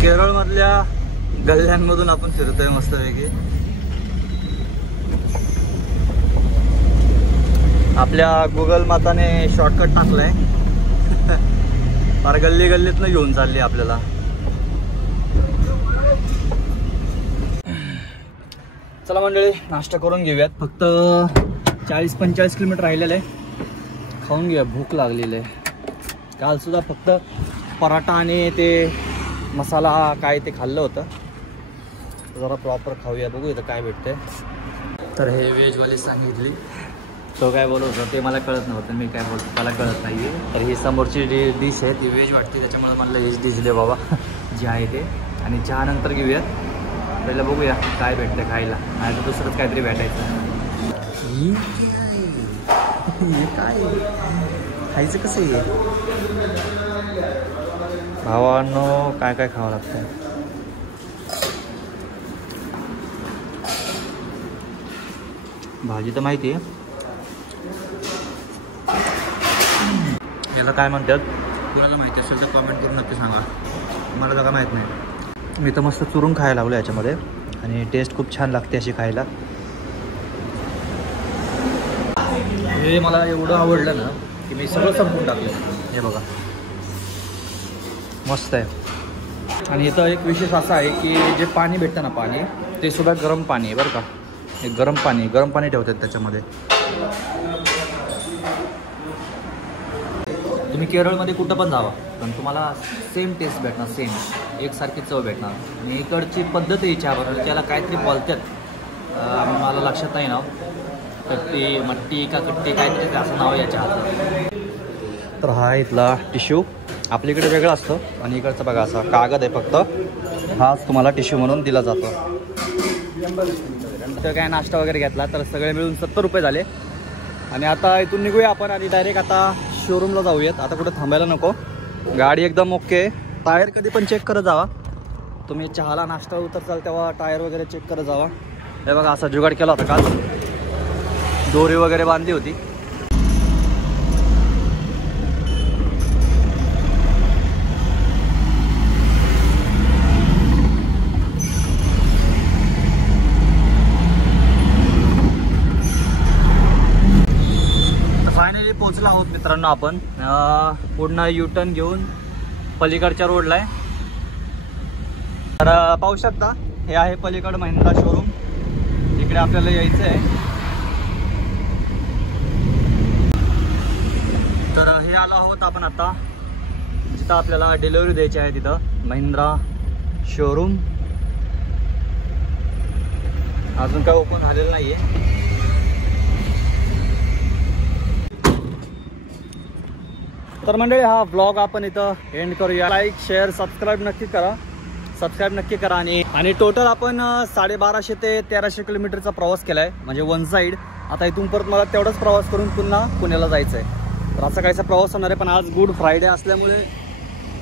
केरळमधल्या गल्ल्यांमधून आपण फिरतोय मस्तपैकी. आपल्या गुगल माताने शॉर्टकट टाकलाय, फार गल्ली गल्लीतनं घेऊन चालली आपल्याला. चला मंडळी, नाश्ता करून घेऊयात. फक्त 40-45 किलोमीटर राहिलेलं आहे. खाऊन घेऊया, भूक लागलेली आहे. काल सुद्धा फक्त पराठा आणि ते मसाला काय ते खाल्लं होतं. जरा प्रॉपर खाऊया, बघू इथं काय भेटतंय. तर हे व्हेजवाली सांगितली, तो काय बोलत होता ते मला कळत नव्हतं, मी काय बोलतो त्याला कळत नाही आहे. तर ही समोरची डिश आहे ती व्हेज वाटते, त्याच्यामुळे मला हेच डिश दे बाबा जे आहे ते. आणि चहा नंतर घेऊयात, पहिलं बघूया काय भेटतं खायला, नाही तर दुसरंच काहीतरी भेटायचं. हे काय खायचं कसं आहे भावांनो, काय काय खावं लागतं. भाजी तर माहिती आहे, याला काय म्हणतात कुणाला माहिती असेल तर कमेंट करून नक्की सांगा, मला जगा माहीत नाही. मी तर मस्त चुरून खायला लागलो याच्यामध्ये आणि टेस्ट खूप छान लागते अशी खायला. हे मला एवढं आवडलं ना की मी सगळं संपवून टाकलं. हे बघा मस्त आहे. आणि इथं एक विशेष असा आहे की जे पाणी भेटतं ना, पाणी ते सुद्धा गरम पाणी आहे बरं का. हे गरम पाणी ठेवतात त्याच्यामध्ये. तुम्ही केरळमध्ये कुठं पण जावा पण तुम्हाला सेम टेस्ट भेटणार, सेम एकसारखी चव भेटणार. आणि इकडची पद्धत आहे चहा बनवण्याची, त्याला काहीतरी बोलतात, मला लक्षात नाही नाव, कट्टी मट्टी का कट्टी काहीतरी असं नाव आहे या चहाचं. तर हा इथला टिश्यू आपल्याकडे वेगळा असतो आणि इकडचं बघा असा कागद आहे फक्त, हाच तुम्हाला टिश्यू म्हणून दिला जातो. तर काय नाश्ता वगैरे घेतला तर सगळे मिळून 70 रुपये झाले. आणि आता इथून निघूया आपण आणि डायरेक्ट आता शोरूमला जाऊयात. आता कुठं थांबायला नको, गाडी एकदम ओके. टायर कधी पण चेक करत जावा तुम्ही, चहाला नाश्ता उतरचाल तेव्हा टायर वगैरे चेक करत जावा. हे बघा असा जुगाड केला होता काल, दोरी वगैरे बांधली होती. फायनली पोहोचलो आहोत मित्रांनो आपण. पूर्ण U-टर्न घेऊन पलीकडच्या रोडला आहे. तर पाहू शकता हे आहे पलीकड महिंद्रा शोरूम, इकडे आपल्याला यायचं आहे. तर हे आलो आहोत आपण आता जिथं आपल्याला डिलिव्हरी द्यायची आहे, तिथं महिंद्रा शोरूम. अजून काय ओपन झालेलं नाही आहे. तर मंडळी हा व्लॉग आपण इथं एंड करूया. लाईक शेअर सबस्क्राईब नक्की करा. आणि टोटल आपण 1250 ते 1300 किलोमीटरचा प्रवास केला आहे, म्हणजे वन साईड. आता इथून परत मला तेवढाच प्रवास करून पुन्हा पुण्याला जायचं आहे. तर असा काहीसा प्रवास होणार आहे. पण आज गुड फ्रायडे असल्यामुळे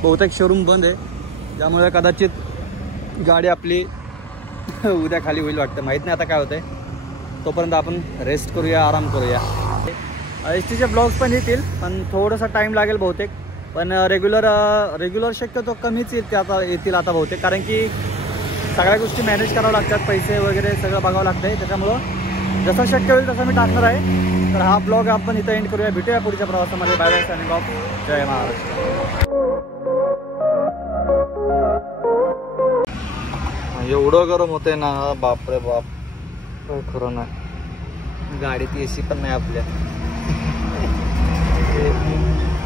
बहुतेक शोरूम बंद आहे, त्यामुळे कदाचित गाडी आपली उद्या खाली होईल वाटतं, माहीत नाही आता काय होतंय. तोपर्यंत आपण रेस्ट करूया, आराम करूया. एसटीचे ब्लॉग्स पण येतील पण थोडासा टाईम लागेल बहुतेक. पण रेग्युलर शक्यतो कमीच येतील आता बहुतेक, कारण की सगळ्या गोष्टी मॅनेज करावं लागतात, पैसे वगैरे सगळं बघावं लागतं आहे. त्याच्यामुळं जसं शक्य होईल तसं मी टाकणार आहे. तर हा ब्लॉग आपण इथं एंड करूया. भेटूया पुढच्या प्रवासामध्ये. Bye bye, signing off. जय महाराष्ट्र. एवढं गरम होतंय ना, बापरे बाप, खरं नाही. गाडीत AC पण नाही आपल्या.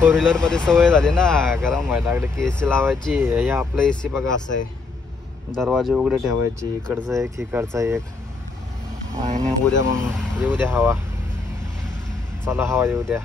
4 व्हीलरमध्ये सवय झाली ना, गरम व्हायला लागलं की AC लावायची. हे आपलं AC बघा असं आहे, दरवाजे उघडे ठेवायचे, इकडचा एक इकडचा एक. आणि उद्या मग येऊ द्या हवा, चला हवा येऊ द्या.